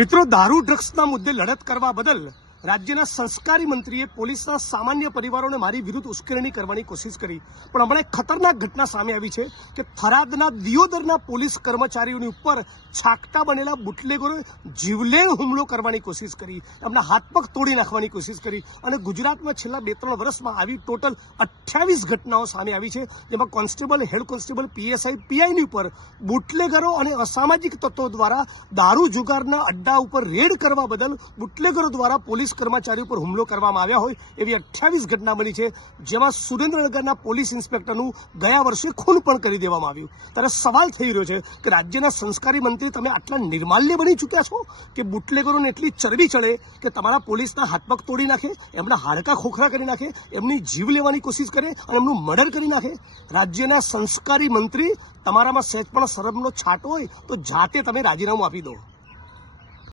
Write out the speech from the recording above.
મિત્રો, દારૂ ડ્રગ્સના મુદ્દે લડત કરવા બદલ રાજ્યના સંસ્કારી મંત્રીએ પોલીસના સામાન્ય પરિવારોને મારી વિરુદ્ધ ઉશ્કેરણી કરવાની કોશિશ કરી, પણ હમણાં એક ખતરનાક ઘટના સામે આવી છે કે થરાદના દિયોદરના પોલીસ કર્મચારીઓની ઉપર છાકટા બનેલા બુટલેગરોએ જીવલેણ હુમલો કરવાની કોશિશ કરી, એમના હાથ પગ તોડી નાખવાની કોશિશ કરી અને ગુજરાતમાં છેલ્લા 2-3 વર્ષમાં આવી ટોટલ 28 ઘટનાઓ સામે આવી છે, જેમાં કોન્સ્ટેબલ, હેડ કોન્સ્ટેબલ, પીએસઆઈ, પીઆઈની ઉપર બુટલેગરો અને અસામાજિક તત્વો દ્વારા દારૂ જુગારના અડ્ડા ઉપર રેડ કરવા બદલ બુટલેગરો દ્વારા પોલીસ કર્મચારીઓ પર હુમલો કરવામાં આવ્યા હોય એવી 28 ઘટના બની છે, જેમાં સુરેન્દ્રનગરના પોલીસ ઇન્સ્પેક્ટરનું ગયા વર્ષે ખૂન પણ કરી દેવામાં આવ્યું। ત્યારે સવાલ થઈ રહ્યો છે કે રાજ્યના સંસ્કારી મંત્રી તમે આટલા નિર્માલ્ય બની ચૂક્યા છો કે બુટલેગરોને એટલી ચરબી ચડે કે તમારા પોલીસના હાથ પગ તોડી નાખે, એમના હાડકા ખોખરા કરી નાખે, એમની જીવ લેવાની કોશિશ કરે અને એમનું મર્ડર કરી નાખે। રાજ્યના સંસ્કારી મંત્રી, તમારામાં સહેજ પણ શરમનો છાંટ હોય તો જાતે તમે રાજીનામું આપી દો।